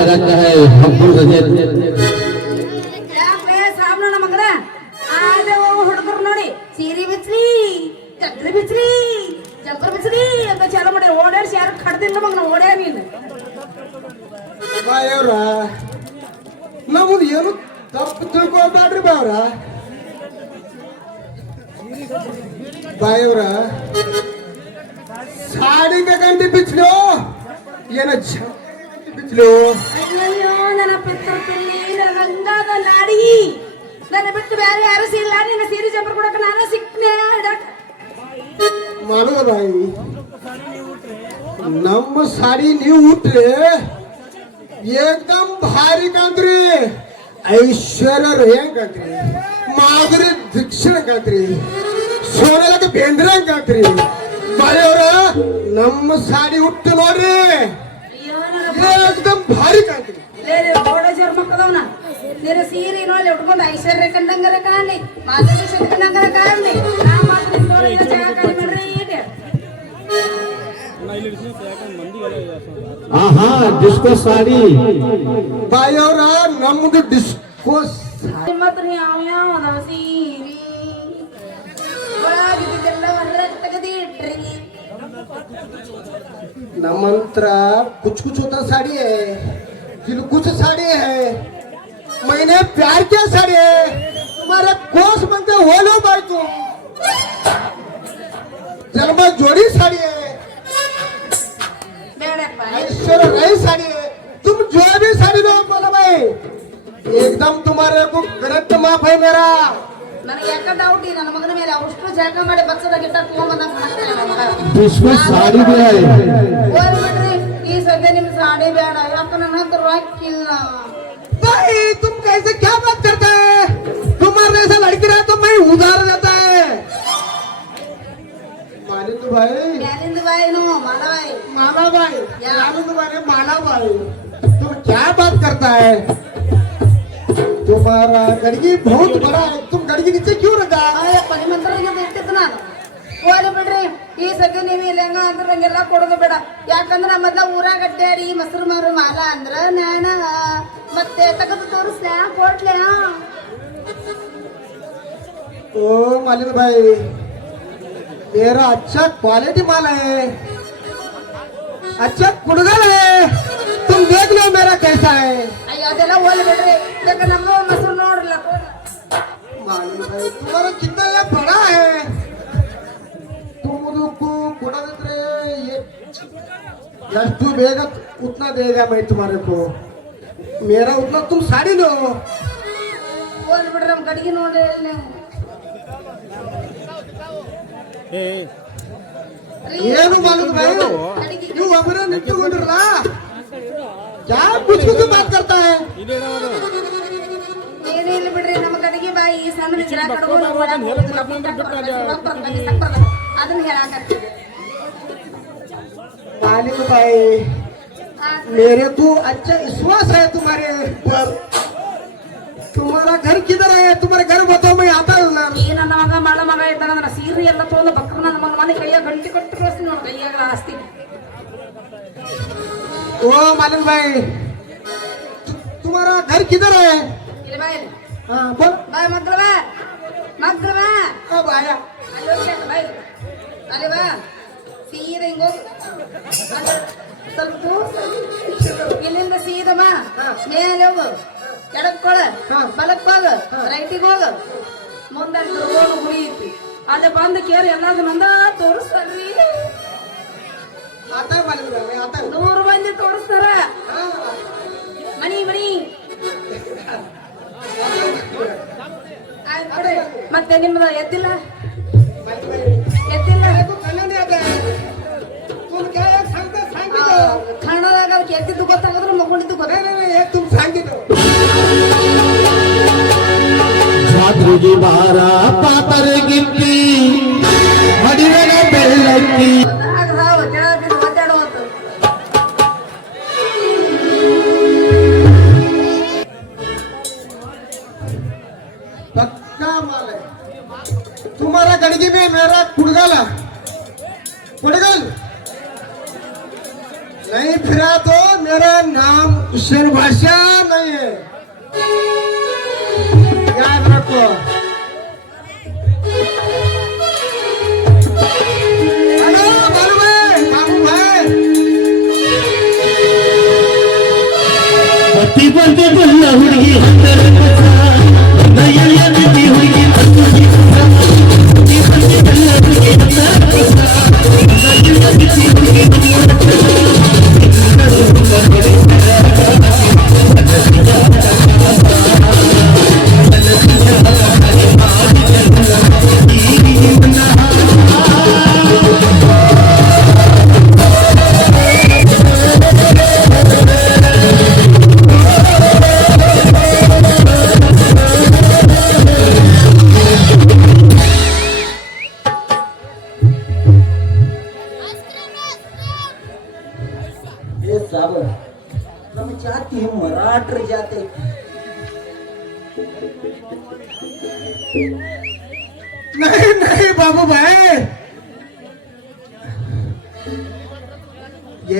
लगता है हमको ಯಾಕೆ ಸಾಬ್ನ ಮಗನ ಆದ ಹುಡುಗರು ನೋಡಿ ಸೀರೆ ಬಿಚ್ರಿ ಚಕ್ರಿ ಬಿಚ್ರಿ ಜಂಪರ್ ಬಿಚ್ರಿ ಅಂತ ಚಾಲು ಮಾಡಿ ಓಡಾಡ್ಸಿ ಯಾರು ಕಡ್ದಿಲ್ಲ ಮಗನ ಓಡ್ಯಾ ನೀನು ಬಾಯವ್ರ ನಮ್ಮದು ಏನು ತಪ್ಪು ತಿಳ್ಕೊಬೇಡ್ರಿ ಬಾವ್ರ ಬಾಯವ್ರ ಸಾಡಿಗೆ ಗಂಟೆ ಬಿಚ್ಲು ಏನ ಬಿಚ್ಲು ಅಯ್ಯೋ ನನ್ನ ಪಿತ್ರ ಪಿಲ್ಲಿ ನನ್ನ ಹಂಗಾದ ನಾಡಿ ನನ್ನ ಬಿಟ್ಟು ಬೇರೆ ಯಾರು ಸಿಲ್ಲ ನಿನ್ನ ಸೀರೆ ಜಂಪರ್ ಕೊಡಕ ನಾನು ಸಿಕ್ನೆ ಮಾಡುವ ಬಾಯಿ ನಮ್ಮ ಸಾಡಿ ನೀವು ಉಟ್ರೆ ಏಕದಮ್ ಭಾರಿ ಕಾಂತ್ರಿ ಐಶ್ವರ್ಯ ರೇಂಗ್ ಕಾಂತ್ರಿ ಮಾಧುರಿ ದೀಕ್ಷಿಣ ಕಾಂತ್ರಿ ಸೋನಲಕ ಬೇಂದ್ರ ಕಾಂತ್ರಿ ಬಾಯವ್ರ ನಮ್ಮ ಸಾಡಿ ಉಟ್ಟು ನೋಡ್ರಿ ಏಕದಮ್ ಭಾರಿ ಕಾಂತ್ರಿ ಓಡೋಜರ್ ಮಕ್ಕಳವನ ನಿನ್ನ ಸೀರೆ ನೋಡಿ ಉಟ್ಕೊಂಡು ಐಶ್ವರ್ಯ ಕಂಡಂಗರ ಕಾಣಲಿ ಮಾಧುರಿ ಕಂಡಂಗರ ಕಾಣಲಿ ನಾ ಮಾತ್ರ ತೋರಿದ ಜಾಗ ಕಾಣ್ರಿ ಇದೆ डिस्को साड़ी ಬಾಯವ್ರ ನಮ್ದು ಡಿಸ್ಕೋ ಮಾತ್ರ ಯಾವ ಅದಾವ ಸೀರೆ ಒಳಗಿದ್ದೆಲ್ಲ ಹೊರಗೆ ತೆಗೆದಿಟ್ರಿ नमंत्र कुछ कुछ होता साड़ी है दिल कुछ साड़ी है मैंने प्यार किया साड़ी है तुम्हारा कोस बनते हो लो भाई तुम जन्म जोड़ी साड़ी है ಬೇಡಪ್ಪ ऐश्वर्य रही साड़ी है तुम जो भी साड़ी लो बोला भाई एकदम तुम्हारे को गलत माफ है मेरा ನನಗೆ ಯಾಕ ಡೌಟ್ ಈ ನನ್ನ ಮಗನ ಮೇಲೆ ಅಷ್ಟು ಜಾಗ ಮಾಡಿ ಬಚ್ಚದಾಗಿಟ್ಟ ತಗೊಂಬಂದಂಗ ಕಾಣ್ತಾನೆ ನನ್ನ ಮಗ डिस्को साड़ी भी है ಹೋಗ್ಲಿ ಬಿಡ್ರಿ ಈ ಸದ್ಯ ನಿಮ್ ಸಾಡಿ ಬೇಡ ಯಾಕ ನನ್ನ ಹತ್ರ ರೊಕ್ಕಿಲ್ಲ भाई तुम कैसे क्या बात करता है तुम्हारे ऐसा लड़की रहा तो मैं उधार देता है मालिक भाई ಮ್ಯಾಲಿಂದ ಬಾಯಿನು ಮಾಡವಾಯಿ माला भाई क्या? आनंद भाई माला भाई तुम क्या बात करता है तुम्हारा गड़गी बहुत बड़ा है तुम गड़गी नीचे क्यों रखा ಅಯ್ಯಪ್ಪ ನಿಮ್ಮಂತರಿಗೆ ಇಟ್ಟಿದ್ದು ನಾನು ಹೋಗ್ಲಿ ಬಿಡ್ರಿ ಈ ಸದ್ಯ ನೀವು ಇಲ್ಲಂಗ ಅಂದ್ರೆ ನಂಗೆಲ್ಲ ಕೊಡೋದು ಬೇಡ ಯಾಕಂದ್ರ ಮೊದ್ಲ ಊರಾಗ ಅಡ್ಡಾಡಿ ಮೊಸರು ಮಾರು ಮಾಲ ಅಂದ್ರ ನಾನ ಮತ್ತೆ ತೆಗೆದು ತೋರಿಸ್ಲ್ಯಾ ಕೊಡ್ಲ್ಯಾ ओ मालिक भाई मेरा अच्छा क्वालिटी माल है अच्छा कुड़गल है तुम देख लो मेरा कैसा है ಅಯ್ಯೋ ಅದೆಲ್ಲ ಹೋಗ್ಲಿ ಬಿಡ್ರಿ ಯಾಕ ನಮ್ಮ ಮೊಸರು ನೋಡ್ರಲ್ಲ मालिक भाई तुम्हारा कितना ये बड़ा है तुम उसको कोड़ा देते ये जस्ट बेगा उतना देगा मैं तुम्हारे को मेरा उतना तुम साड़ी लो ಹೋಗ್ಲಿ ಬಿಡ್ರಿ ನಮ್ ಗಡಿಗೆ ನೋಡಿ ನೀವು ಏನು मालूम भाई ಗಡಿಗೆ ನೀವು ಒಬ್ಬರೇ ನಿಂತುಕೊಂಡಿರಲ್ಲ क्या कुछ कुछ बात करता है ಏನಿಲ್ಲ ಬಿಡ್ರಿ ನಮ್ಮ ಗಡಿಗೆ ಬಾಯಿ ಸಣ್ಣ ಗಿಡ ಕಡ್ಕೊಂಡು ಅದನ್ನ ಹೇಳಾಕತ್ತೀವಿ मालिक भाई मेरे को अच्छा विश्वास है तुम्हारे पर तुम्हारा घर किधर है तुम्हारे घर बताओ मैं आता हूँ ना ಈ ನನ್ನ ಮಗ ಮಳ ಮಗ ಇದ್ದಾಗ ನನ್ನ ಸೀರೆ ಎಲ್ಲ ತೊಗೊಂಡು ಬಕ್ರ ನನ್ನ ಮಗ ಮನೆ ಕೈಯಾಗ ಗಂಟಿ ಕೊಟ್ಟು ಕಳಿಸ್ತೀನಿ ನೋಡಿ ಕೈಯಾಗ ಆಸ್ತಿ ओ मालिक भाई तुम्हारा घर किधर है ಇಲ್ಲ ಬಾ ಇಲ್ಲಿ हाँ बोल ಬಾ ಮಗ್ರ ಬಾ ಮಗ್ರ ಬಾ अब आया ಅಲ್ಲಿ ಹೋಗಿ ಬಾ ಇಲ್ಲಿ. ಅಲ್ಲಿ ಬಾ ಸೀದಾ ಹಿಂಗ ಹೋಗು ಸ್ವಲ್ಪ ಇಲ್ಲಿಂದ ಸೀದಾ ಬಾ ಮೇಲೆ ಹೋಗು ಎಡಕ್ ಕೊಳ ಬಲಕ್ ಹೋಗು ರೈಟಿಗೆ ಹೋಗು ಮುಂದೆ ರೋಡ್ ಗುಡಿ ಐತಿ ಅದೇ ಬಂದು ಕೇರಿ ಎಲ್ಲಾದ್ರು ನಂದ ತೋರಿಸ್ತಾರ್ರಿ आता है मालिक भाई आता है 100 ಮಂದಿ ತೋರಿಸ್ತಾರ ಮನಿ ಮನಿ ಆಯ್ತ್ ಬಿಡ್ರಿ. ಮತ್ತೆ ನಿಮ್ದು ಎದ್ದಿಲ್ಲ मालिक भाई ಎದ್ದಿಲ್ಲ मेरे को खाना नहीं आता है तुम क्या है सांग दो ಕನ್ನಡದಾಗ ಅವ್ಕೆ ಎದ್ದಿದ್ದು ಗೊತ್ತಾಗದ್ರು ಮಗೊಂಡಿದ್ದು ಗೊತ್ತ नहीं नहीं ये तुम सांग दो ಜಾತ್ರೆಗೆ ಬಾರ ಪಾಪರ ಗಿಟ್ಟಿ ಮಡಿವನ ಬೆಳ್ಳಕ್ಕಿ ಒದ್ದಾಡುವಂತ पक्का माल है तुम्हारा गड़गी में मेरा कुड़गल है कुड़गल नहीं फिरा तो मेरा नाम हुसैन बादशाह नहीं है, याद रखो। हेलो बाबू भाई, बाबू भाई। बत्ती बंदे बल्ला हुई अंदर नया नदी हुई बत्ती बंदे बल्ला हुई अंदर नया नदी हुई हे साबर ನಮ್ಮ ಜಾತಿ ಮರಾಠರ ಜಾತಿ नहीं नहीं बाबू भाई,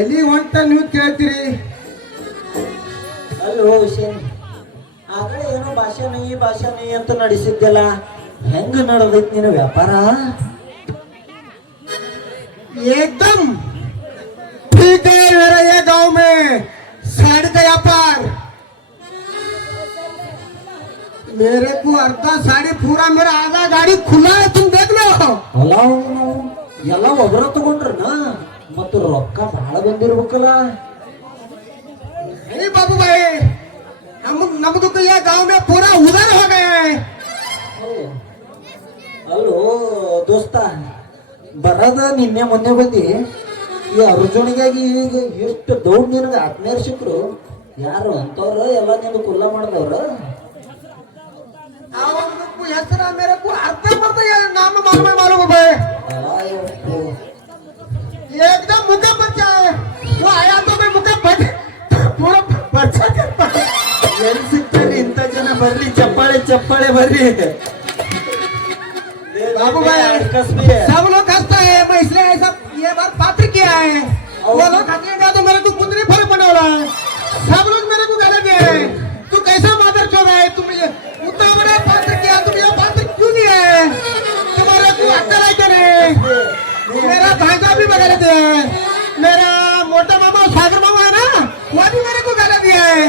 ಎಲ್ಲಿ ಹೊಂಟ ನೀವು ಕೇಳ್ತೀರಿ? ಅಲ್ಲೋ ಹುಸೇನ್, ಆಗಲೇ ಏನೋ ಭಾಷೆ ನೈ ಅಂತ ನಡೆಸಿದ್ದಲ್ಲ, ಹೆಂಗ ನಡೆದೈತಿ ನಿನ್ನ ವ್ಯಾಪಾರ? एकदम ठीक है मेरा ये गांव में साड़ी का व्यापार। मेरे को अर्धा साड़ी पूरा, मेरा आधा गाड़ी खुला है, तुम देख लो। ಅಲ್ಲ ಅವ್ನು ಎಲ್ಲ ಒಬ್ಬರ ತಗೊಂಡ್ರನ ಮತ್ತು ರೊಕ್ಕ ಬಹಳ ಬಂದಿರ್ಬೇಕಲ್ಲ? नहीं बाबू भाई, नमको तो ये गांव में पूरा उधर हो गया है। ಅಲ್ಲೋ ದೋಸ್ತ, ಬರದ ನಿನ್ನೆ ಮೊನ್ನೆ ಬಂದಿ, ಈ ಅರ್ಜುನಿಗಾಗಿ ಈಗ ಎಷ್ಟು ದೌಡ್ ನಿನಗೆ ಆತ್ಮೀಯರು ಸಿಕ್ಕರು, ಯಾರು ಅಂತವ್ರ ಎಲ್ಲ ನಿಂದು ಕುಲ್ಲ ಮಾಡಿದವ್ರ? ಹೆಸರ मेरे को अर्धा मर्द नाम मालूम है भाई, एकदम मुका बच्चा है। वो आया तो मैं मुका बच पूरा बच्चा करता है। ಎಲ್ಲಿ ಸಿಗ್ತಾರೆ ಇಂಥ ಜನ? ಬರ್ಲಿ, ಚಪ್ಪಾಳೆ ಚಪ್ಪಾಳೆ ಬರ್ರಿ बाबू भाई, सब लोग हंसता है, मैं इसलिए ऐसा ये बात पात्र किया है। वो लोग हंसेगा तो मेरे को कुछ नहीं फर्क पड़ने वाला है। सब लोग मेरे को गाली दे रहे हैं, तू कैसा मादर चौड़ा है, तुम ये उतना बड़ा पात्र किया, तुम ये पात्र क्यों दिया है? तुम्हारे को अक्कल है क्या नहीं? मेरा भांजा भी बगा देते हैं, मेरा मोटा मामा सागर मामा है ना, वो भी मेरे को गाली दिया है।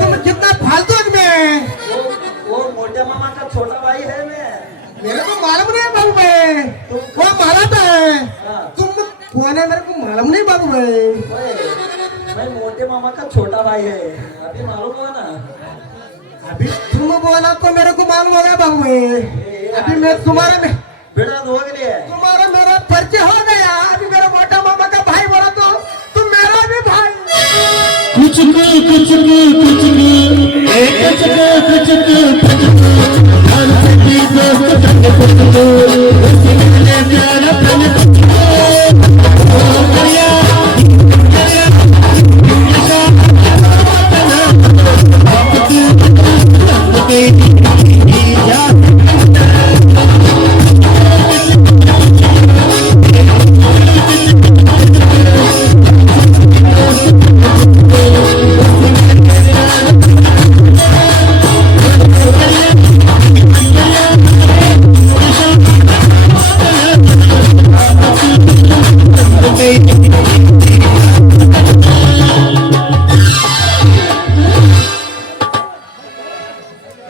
तुम कितना फालतू आदमी है। वो मोटे मामा का छोटा भाई है मैं। मेरे को मालूम नहीं है बाबू भाई, वो माराता है। तुम कौन है मेरे को मालूम नहीं बाबू भाई। मैं मोटे मामा का छोटा भाई है, अभी मालूम हुआ ना? अभी तुम बोला तो मेरे को मालूम हो गया बाबू भाई। अभी मैं तुम्हारा में बिड़ा हो गया, तुम्हारा मेरा परिचय हो गया। अभी मेरा मोटा मामा का भाई बोला तो तुम मेरा भी भाई। कुछ कुछ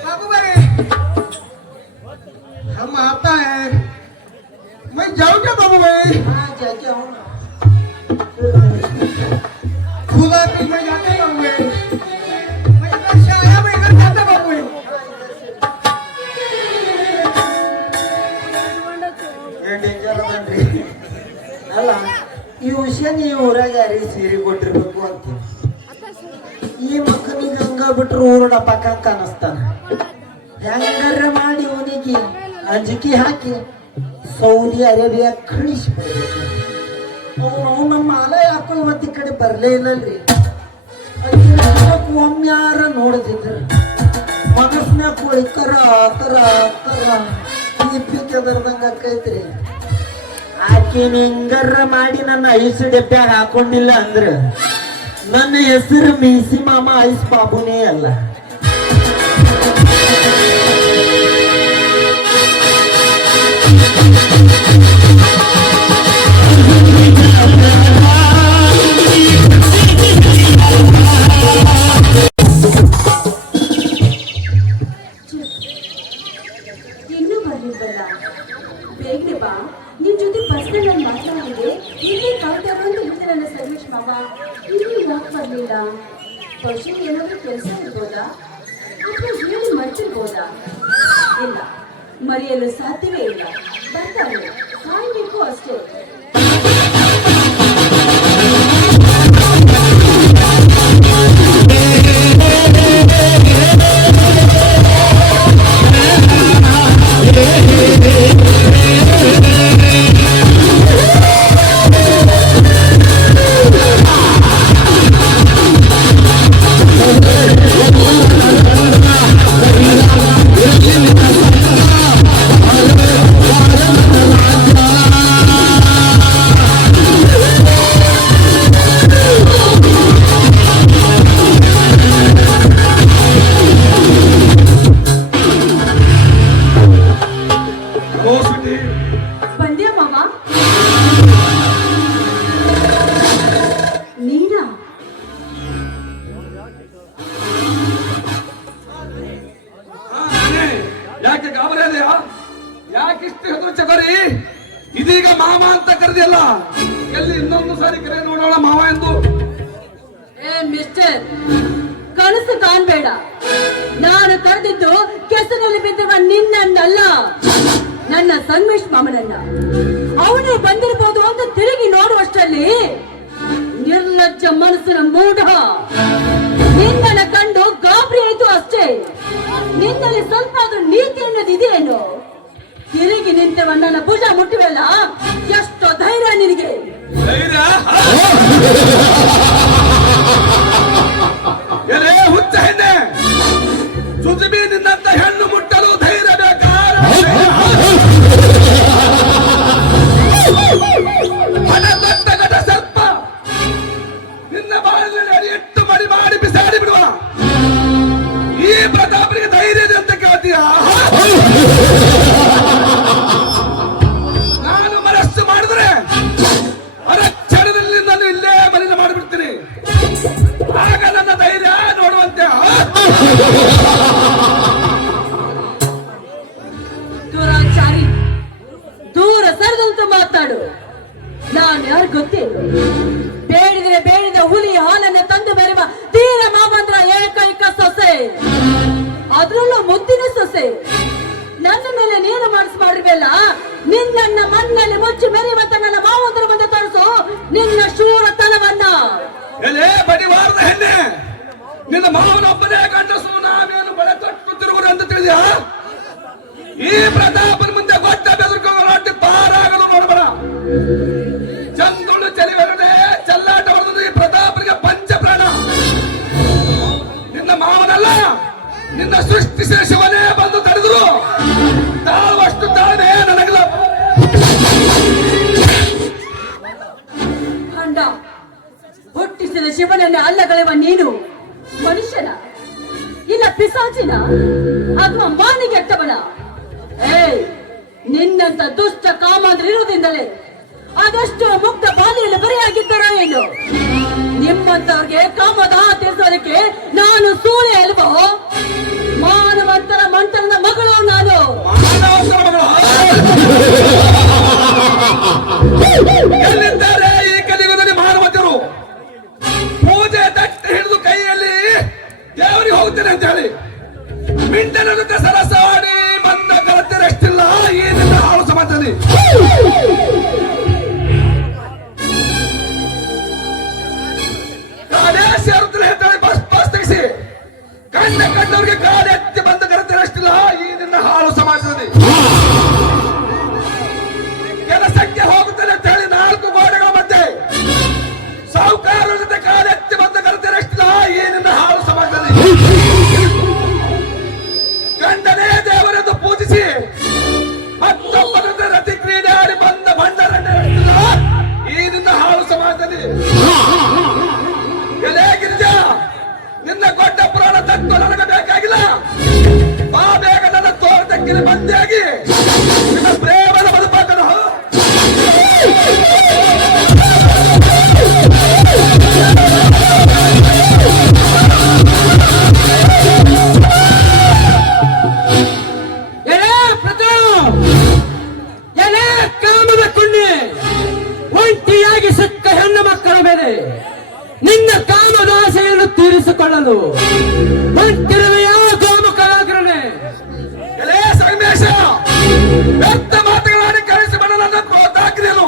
बाबू भाई, हम आता है, मैं जाऊँ क्या बाबू भाई? हाँ क्या हूँ ना। खुला दिल में जाते बाबू भाई, मैं इधर से आया, मैं इधर जाता बाबू भाई। ಡೇಂಜರ್ ಅದನ್ರಿ. ಅಲ್ಲ, ಈ ವಿಷಯ ನೀವು ಊರಾಗ ಯಾರಿಗೆ ಸೀರೆ ಕೊಟ್ಟಿರ್ಬೇಕು ಅಂತ. ಈ ಮಕ್ಕನಿಗೆ ಹಂಗ ಬಿಟ್ರು ಊರು ಡಪಾಕಂತ ಅನಸ್ತಾನ. ಹೆಂಗಾರ ಮಾಡಿ ಅವನಿಗೆ ಅಂಜಿಕೆ ಹಾಕಿ ಸೌದಿ ಅರೇಬಿಯಾ ಕಳಿಸ್ಬಿಡ್ಬೇಕು. ಅವನು ನಮ್ಮ ಆಲಯ ಯಾಕೋ ಇವತ್ತು ಈ ಕಡೆ ಬರಲೇ ಇಲ್ಲಲ್ರಿ. ಒಮ್ಮೆ ಯಾರ ನೋಡದಿದ್ರು ಮನಸ್ನ್ಯಾಗ ಕೋಳಿ ಕರ ಕರ ಕರ ಪಿಕ್ಕೆ ಅದರ್ದಂಗ ಆಕೈತ್ರಿ. ಆಕಿ ಹೆಂಗಾರ ಮಾಡಿ ನನ್ನ ಐಸ್ ಡಬ್ಬ್ಯಾಗ ಹಾಕೊಂಡಿಲ್ಲ ಅಂದ್ರ ನನ್ನ ಹೆಸರು ಮೀಸಿ ಮಾಮ ಐಸ್ ಬಾಬುನೇ ಅಲ್ಲ. ಇನ್ನೂ ಬರ್ಲಿಲ್ವಲ್ಲ? ಬೇಗನೆ ಬಾ. ನಿನ್ ಜೊತೆ ಪರ್ಸನಲ್ ಆಗಿ ಮಾತಾಡಿದೆ. ಇಲ್ಲಿ ಕಾಯ್ತಾ ಬಂದು ಇರುತ್ತೆ ನನ್ನ ಸರ್ವೇಶ್ ಮಾವ. ಇಲ್ಲಿ ಯಾಕೆ ಬರ್ಲಿಲ್ಲ? ಬಹುಶಃ ಏನಾದ್ರೂ ಕೆಲಸ ಇರ್ಬೋದಾ ಅಥವಾ ಹೇಳಿ ಮರ್ತಿರ್ಬೋದಾ? ಇಲ್ಲ, ಮರೆಯಲು ಸಾಧ್ಯವೇ ಇಲ್ಲ. ಬರ್ತಾರೆ, ಕಾಯ್ಬೇಕು ಅಷ್ಟೇ. ಬಂದ್ಯಾ ಮಾವ? ನೀನಾ? ಯಾಕೆ ಗಾಬರಿ ಅದೆಯಾ? ಯಾಕೆ ಇಷ್ಟು ಹೆದರು ಚಕರಿ? ಇದೀಗ ಮಾಮ ಅಂತ ಕರೆದಿಲ್ಲ, ಎಲ್ಲಿ ಇನ್ನೊಂದು ಸಾರಿ ಕರೆ ನೋಡೋಣ ಮಾವ ಎಂದು. ಏ ಮಿಸ್ಟರ್, ಕನಸು ಕಾಣ್ಬೇಡ. ನಾನು ಕರೆದಿದ್ದು ಕೆಸರಲ್ಲಿ ಬಿದ್ದಿರುವ ನಿನ್ನನ್ನಲ್ಲ, ನನ್ನ ಸಂಗಮೇಶ್ ಮಾಮನನ್ನ. ಅವನೇ ಬಂದಿರಬಹುದು ಅಂತ ತಿರುಗಿ ನೋಡುವಷ್ಟರಲ್ಲಿ ನಿರ್ಲಜ್ಜ ಮನಸ್ಸಿನ ಮೂಢ ನಿನ್ನನ್ನ ಕಂಡು ಗಾಬರಿ ಆಯ್ತು ಅಷ್ಟೇ. ನಿನ್ನಲ್ಲಿ ಸ್ವಲ್ಪ ಆದ್ರೂ ನೀತಿ ಅನ್ನೋದು ಇದೆಯೇನು? ತಿರುಗಿ ನಿಂತವ ನನ್ನ ಭುಜ ಮುಟ್ಟಿವೆಲ್ಲ, ಎಷ್ಟೋ ಧೈರ್ಯ ನಿನಗೆ? ಎಲೆ ಹುಚ್ಚ ಹೆಣ್ಣೆ, ಸುಜಬಿ ನಿನ್ನಂತ ಹೆಣ್ಣು ಮುಟ್ಟಲು ಧೈರ್ಯ ಬೇಕಾದ ಹಣ ದಟ್ಟ ಗಡ ಸ್ವಲ್ಪ ನಿನ್ನ ಬಾಳಿನಲ್ಲಿ ಅಡಿಯಿಟ್ಟು ಮಡಿ ಮಾಡಿ ಬಿಸಾಡಿ ಬಿಡುವ. ಈ ಪ್ರತಾಪನಿಗೆ ಧೈರ್ಯ ಇದೆ ಅಂತ ಕೇಳ್ತೀಯ? ನಾನು ಮನಸ್ಸು ಮಾಡಿದ್ರೆ ಅರಕ್ಷಣದಲ್ಲಿ ನಾನು ಇಲ್ಲೇ ಮಲಿನ ಮಾಡಿಬಿಡ್ತೀನಿ. ಆಗ ನನ್ನ ಧೈರ್ಯ ನೋಡುವಂತೆ. ದುರಾಚಾರಿ, ದೂರ ಸರಿದಂತ ಮಾತಾಡು. ನಾನು ಯಾರು ಗೊತ್ತೇನು? ಬೇಡಿದ್ರೆ ಬೇಡಿದ ಹುಲಿ ಹಾಲನ್ನು ತಂದು ಬೆರೆವ ತೀರ ಮಾವಂದ್ರ ಏಕೈಕ ಸೊಸೆ, ಅದ್ರಲ್ಲೂ ಮುದ್ದಿನ ಸೊಸೆ. ನನ್ನ ಮೇಲೆ ನೀನು ಮಾಡಿರ್ಬೇಲ್ಲ. ನಿನ್ನನ್ನ ಮಣ್ಣಲ್ಲಿ ಮುಚ್ಚಿ ಮೆರೆಯುವಂತ ನನ್ನ ಮಾವಂದ್ರ ಮುಂದೆ ತೋರಿಸು ನಿನ್ನ ಶೂರತನವನ್ನ. ಎಲೆ ಬಡಿವಾರದ ಹೆಣ್ಣೆ, ನಿನ್ನ ಮಾವನೊಬ್ಬನೇ ಗಂಡಸು, ನಾವೇನು ಬಳೆ ತೊಟ್ಟು ತಿರುಗುರು ಅಂತ ತಿಳಿದ್ಯಾ? ಈ ಪ್ರತಾಪನ ಮುಂದೆ ಗೊಟ್ಟ ಬೆದರ್ಕೊಂಡು ಪಾರಾಗಲು ನೋಡಬೇಡ. ಚಂದುಳು ಚಲಿವರದೆ ಚೆಲ್ಲಾಟ ಹೊಡೆದು ಈ ಪ್ರತಾಪನಿಗೆ ಪಂಚಪ್ರಾಣ. ನಿನ್ನ ಮಾವನಲ್ಲ, ನಿನ್ನ ಸೃಷ್ಟಿಸಿದ ಶಿವನೇ ಬಂದು ತಡೆದ್ರು ತಾಳುವಷ್ಟು ತಾಳ್ಮೆ ನನಗಿಲ್ಲ. ಅಂಡ ಹುಟ್ಟಿಸಿದ ಶಿವನನ್ನೇ ಅಲ್ಲಗಳೆವ ನೀನು ಮನುಷ್ಯನ, ಇಲ್ಲ ಪಿಸಾಚಿನ, ಅಥವಾ ಮಾನಿಗೆಟ್ಟವನ? ಏಯ್, ನಿನ್ನಂತ ದುಷ್ಟ ಕಾಮಾಂದ್ರಿರುವುದಿಂದಲೇ ಅದೆಷ್ಟು ಮುಕ್ತ ಬಾಲಿಯಲ್ಲಿ ಬರೆಯಾಗಿದ್ದಾರೋ ಏನು? ನಿಮ್ಮಂತವ್ರಿಗೆ ಕಾಮದ ತೀರ್ಸೋದಕ್ಕೆ ನಾನು ಸೂಳೆ ಅಲ್ವೋ? ಮಾನವಂತರ ಮಂಟನದ ಮಗಳು ನಾನು. ಎಲ್ಲಿದ್ದಾರೆ ಈ ಕಲಿಯುಗದಲ್ಲಿ ಮಾನವತರು? ಪೂಜೆ ತಟ್ಟೆ ಹಿಡಿದು ಕೈಯಲ್ಲಿ ದೇವರಿಗೆ ಹೋಗ್ತೇನೆ ಅಂತ ಹೇಳಿ ಮಿಂಟನ ಜೊತೆ ಸರಸಾಡಿ ಬಂದ ಕಲತಿರಷ್ಟಿಲ್ಲ ಈ ನಿನ್ನ ಹಾಳು ಸಮಾಜದಲ್ಲಿ. ಕಾಲೇ ಸೇರುತ್ತಲೇ ಹೇಳ್ತಾಳೆ, ಬಸ್ ಬಸ್ ತೆಗಿಸಿ ಕಂಡವ್ರಿಗೆ ಕಾಲು ಎತ್ತಿ ಬಂದ ಕಲತಿರಷ್ಟಿಲ್ಲ ಈ ನಿನ್ನ ಹಾಳು ಸಮಾಜದಲ್ಲಿ. ಕೆಲಸಕ್ಕೆ ಹೋಗುತ್ತದೆ ಅಂತ ಹೇಳಿ ನಾಲ್ಕು ಗೋಡೆಗಳ ಮಧ್ಯೆ ಸಾಹುಕಾರರ ಜೊತೆ ಕಾಲೆತ್ತಿ ಬಂದ ಕರೆತಿರಷ್ಟಿಲ್ಲ ಈ ನಿನ್ನ ಹಾಳು ಸಮಾಜದಲ್ಲಿ. ಗಂಡನೇ ದೇವರೆಂದು ಪೂಜಿಸಿ ಮತ್ತೊಬ್ಬ ಜೊತೆ ರತಿ ಕ್ರೀಡೆ ಆಡಿ ಬಂದ ಬಂಡರನ್ನೇ ದೊಡ್ಡ ಪುರಾಣ ತತ್ವ ನನಗೆ ಬೇಕಾಗಿಲ್ಲ. ಬಾ ಬೇಗ ನನ್ನ ತೋಟಕ್ಕಿನ ಬಂದಿಯಾಗಿ ನಿನ್ನ ಪ್ರೇಮದ ಬದುಕಾಕನು. ಎಲೆ ಪ್ರತಾಪ್, ಎಲೆ ಕಾಮದ ಕುಂಡಿ, ಒಂಟಿಯಾಗಿ ಸಿಕ್ಕ ಹೆಣ್ಣು ಮಕ್ಕಳ ಮೇಲೆ ನಿನ್ನ ಕಾಮದ ಆಸೆಯನ್ನು ತೀರಿಸಿಕೊಳ್ಳಲು ಹೊಂಟಿರುವೆಯ ಗೋಮುಖಾಗ್ರನೆ. ಎಲೇ ಸಂಗಮೇಶ, ವ್ಯರ್ಥ ಮಾತುಗಳಾಡಿ ಕಳಿಸಿಬಣ್ಣ ನನ್ನ ಪ್ರೋತಾಗ್ರೇನು.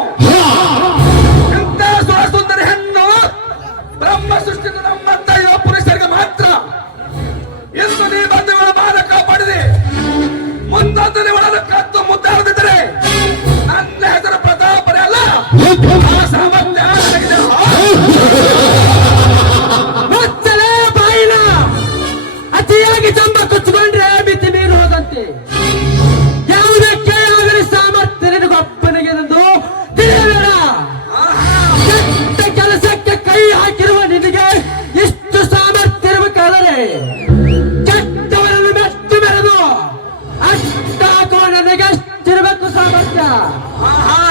ಇಂಥ ಸುರಸುಂದರಿ ಹೆಣ್ಣು ಬ್ರಹ್ಮ ಸೃಷ್ಟಿತ ನಮ್ಮಂತ ಯುವ ಪುರುಷರಿಗೆ ಮಾತ್ರ. ಎಂದು ನೀ ಬಂಧುಗಳ ಮಾನ ಕಾಪಾಡಿದೆ, ಮುಂದೊಂದು ನಿಮ್ಮನ್ನು ಕತ್ತು ಮುದ್ದಾಡದಿದ್ದರೆ ನನ್ನ ಹೆಸರು ಪ್ರತಾಪರೇ ಅಲ್ಲ. ಆ ಸಾಮರ್ಥ್ಯ ನನಗಿದೆ. ಮತ್ತಲೇ ಬಾಯಿನ ಅತಿಯಾಗಿ ಜಂಬ ಕುಚ್ಚಿಕೊಂಡ್ರೆ ಮಿತಿ ಮೀರಿ ಹೋದಂತೆ. ಯಾವುದಕ್ಕೆ ಆಗಲಿ ಸಾಮರ್ಥ್ಯ ನಿನಗೊಬ್ಬನಿಗೆ ಎಂದು ತಿಳಿಯಬೇಡ. ಕೆಟ್ಟ ಕೆಲಸಕ್ಕೆ ಕೈ ಹಾಕಿರುವ ನಿನಗೆ ಇಷ್ಟು ಸಾಮರ್ಥ್ಯ ಇರಬೇಕಾದರೆ ಕೆಟ್ಟವರನ್ನು ಮೆಟ್ಟು ಮೆರೆದು ಅಡ್ಡ ಹಾಕುವ ನನಗೆ ಅಷ್ಟಿರಬೇಕು ಸಾಮರ್ಥ್ಯ.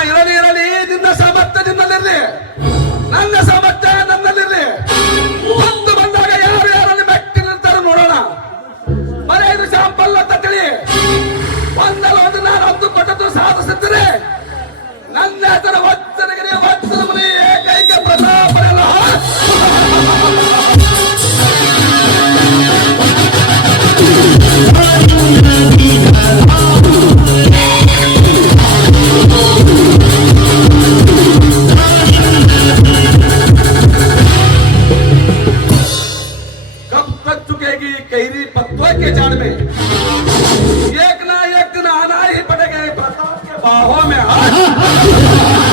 ಇರಲಿ ಇರಲಿ, ನಿನ್ನ ಸಾಮರ್ಥ್ಯ ನಿನ್ನಲ್ಲಿರಲಿ, ನನ್ನ ಸಾಮರ್ಥ್ಯ ನನ್ನಲ್ಲಿರಲಿ. ಬಂದು ಬಂದಾಗ ಯಾರು ಯಾರನ್ನು ಮೆಟ್ಟಿ ನಿಲ್ತಾರೋ ನೋಡೋಣ. ಬರೀ ಇದು ಶಾಂಪಲ್ ಅಂತ ತಿಳಿ. ಒಂದಲ್ಲ ಒಂದು ನಾನು ಹತ್ತು ಕೊಟ್ಟದ್ದು ಸಾಧಿಸುತ್ತೇನೆ. ನನ್ನ ಹೆಸರ ವಚನಗಿರಿ ವಚನ ಮುನಿ ಏಕೈಕ ಪ್ರತಾಪರಲ್ಲ. कब तक चुकेगी कैरी पत्तों के जान में? एक ना एक दिन आना ही पड़ेगा प्रताप के बाहों में हाथ.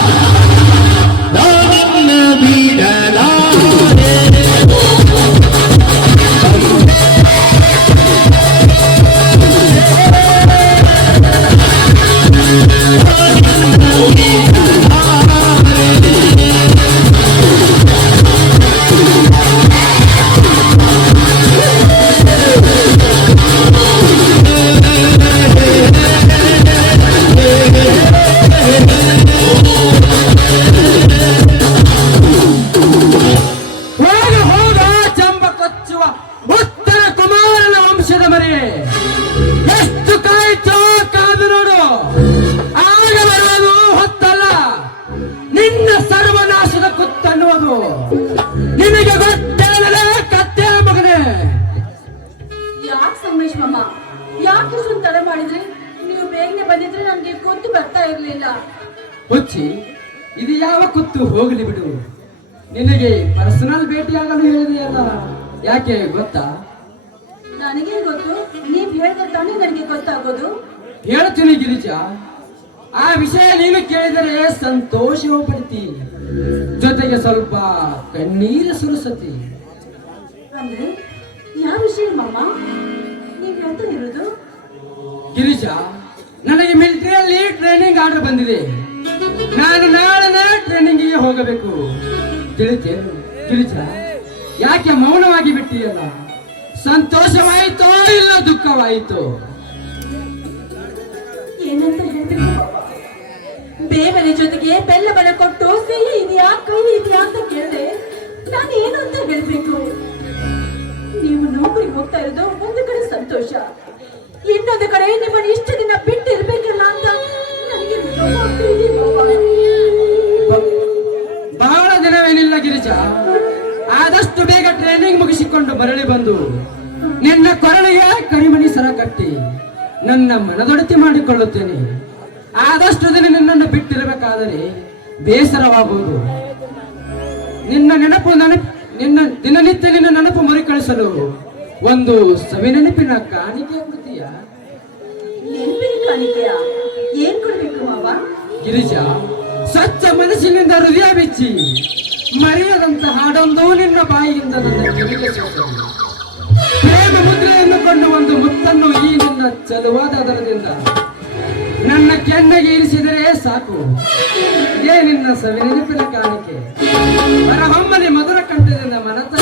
ಹೋಗ ಹೋಗ ಜಂಬ ಕೊಚ್ಚುವ ಉತ್ತರ ಕುಮಾರನ ವಂಶದ ಮರಿ. ಎಷ್ಟು ಕಾಯ್ತೋ ಕಾದು ನೋಡು, ಆಗ ಬರೋದು ಹೊತ್ತಲ್ಲ ನಿನ್ನ ಸರ್ವನಾಶದ ಕುತ್ತನ್ನುವುದು. ನಿನಗೆ ಗೊತ್ತೇನಲೇ ಕತ್ತೆ ಮಗನೇ? ಯಾಕೆ ಸಂಗಮೇಶ್ ಮಾಮ, ಯಾಕೆ ಇಷ್ಟೊಂದು ತಡೆ ಮಾಡಿದ್ರಿ? ನೀವು ಬೇಗನೆ ಬಂದಿದ್ರೆ ನನ್ಗೆ ಗೊತ್ತು ಬರ್ತಾ ಇರ್ಲಿಲ್ಲ. ಹುಚ್ಚಿ, ಇದು ಯಾವ ಕುತ್ತು ಹೋಗಲಿ ಬಿಡು. ನಿನಗೆ ಪರ್ಸನಲ್ ಭೇಟಿಯಾಗಲು ಹೇಳಿದೆಯಲ್ಲ, ಯಾಕೆ ಗೊತ್ತಾ? ನನಗೆ ಗೊತ್ತು, ನೀವ್ ಹೇಳಿದ್ರೆ ತಾನೇ ನನಗೆ ಗೊತ್ತಾಗೋದು. ಹೇಳ್ತೀನಿ ಗಿರಿಜಾ, ಆ ವಿಷಯ ನೀನು ಕೇಳಿದರೆ ಸಂತೋಷವೂ ಪಡ್ತಿ, ಜೊತೆಗೆ ಸ್ವಲ್ಪ ಕಣ್ಣೀರು ಸುರಿಸತಿ. ಅಂದ್ರೆ ಯಾವ ವಿಷಯ ಮಾಮ ನೀವ್ ಹೇಳ್ತಾ ಇರೋದು? ಗಿರಿಜಾ, ನನಗೆ ಮಿಲಿಟರಿಯಲ್ಲಿ ಟ್ರೈನಿಂಗ್ ಆರ್ಡರ್ ಬಂದಿದೆ. ನಾನು ನಾಳೆ ಟ್ರೈನಿಂಗಿಗೆ ಹೋಗಬೇಕು. ತಿಳಿತೇನು ಗಿರಿಜಾ? ಯಾಕೆ ಮೌನವಾಗಿ ಬಿಟ್ಟಿಯಲ್ಲ? ಸಂತೋಷವಾಯಿತೋ ಇಲ್ಲ ದುಃಖವಾಯಿತೋ? ಏನಂತ ಹೇಳ್ಬೇಕು? ಬೇವನೆ ಜೊತೆಗೆ ಬೆಲ್ಲವನ್ನ ಕೊಟ್ಟು ಸಿಹಿ ಇದೆಯಾ ಕಹಿ ಇದೆಯಾ ಅಂತ ಕೇಳಿದೆ. ನಾನು ಏನು ಅಂತ ಹೇಳ್ಬೇಕು? ನೀವು ನೌಕರಿಗೆ ಹೋಗ್ತಾ ಇರೋದು ಒಂದು ಕಡೆ ಸಂತೋಷ, ಇನ್ನೊಂದು ಕಡೆ ನಿಮ್ಮನ್ನು ಇಷ್ಟು ದಿನ ಬಿಟ್ಟಿರ್ಬೇಕಲ್ಲ ಅಂತ ನನಗೆ ನೋವಾಗ್ತಾ ಇದೆ ಮಾವ. ಬಹಳ ದಿನವೇನಿಲ್ಲ ಗಿರಿಜಾ, ಆದಷ್ಟು ಬೇಗ ಟ್ರೈನಿಂಗ್ ಮುಗಿಸಿಕೊಂಡು ಮರಳಿ ಬಂದು ನಿನ್ನ ಕೊರಳಿಗೆ ಕರಿಮಣಿ ಸರ ಕಟ್ಟಿ ನನ್ನ ಮನದೊಡತಿ ಮಾಡಿಕೊಳ್ಳುತ್ತೇನೆ. ಆದಷ್ಟು ದಿನ ನಿನ್ನನ್ನು ಬಿಟ್ಟಿರಬೇಕಾದರೆ ಬೇಸರವಾಗುವುದು. ನಿನ್ನ ದಿನನಿತ್ಯ ನಿನ್ನ ನೆನಪು ಮರುಕಳಿಸಲು ಒಂದು ಸವಿನೆನಪಿನ ಕಾಣಿಕೆ ಕೊಡ್ತೀಯ? ನೆನಪಿನ ಕಾಣಿಕೆಯ ಏನ್ ಕೊಡ್ಬೇಕು ಮಾವ? ಗಿರಿಜಾ, ಸ್ವಚ್ಛ ಮನಸ್ಸಿನಿಂದ ಹೃದಯ ಬಿಚ್ಚಿ ಮರೆಯದಂತ ಹಾಡೊಂದು ನಿನ್ನ ಬಾಯಿಯಿಂದ ನನ್ನ ಕಿವಿಗೆ ಸೇರ್ತದೆ. ಪ್ರೇಮ ಮುದ್ರೆಯನ್ನು ಕೊಂಡು ಒಂದು ಮುತ್ತನ್ನು ಈ ನಿನ್ನ ಚಲುವಾದ ಅದರದಿಂದ ನನ್ನ ಕೆನ್ನೆಗೆ ಇರಿಸಿದರೆ ಸಾಕು. ಇದೇ ನಿನ್ನ ಸವಿನೆನಪಿನ ಕಾಣಿಕೆ. ಹೊರಹೊಮ್ಮನೆ ಮಧುರ ಕಂಠದಿಂದ ಮನತ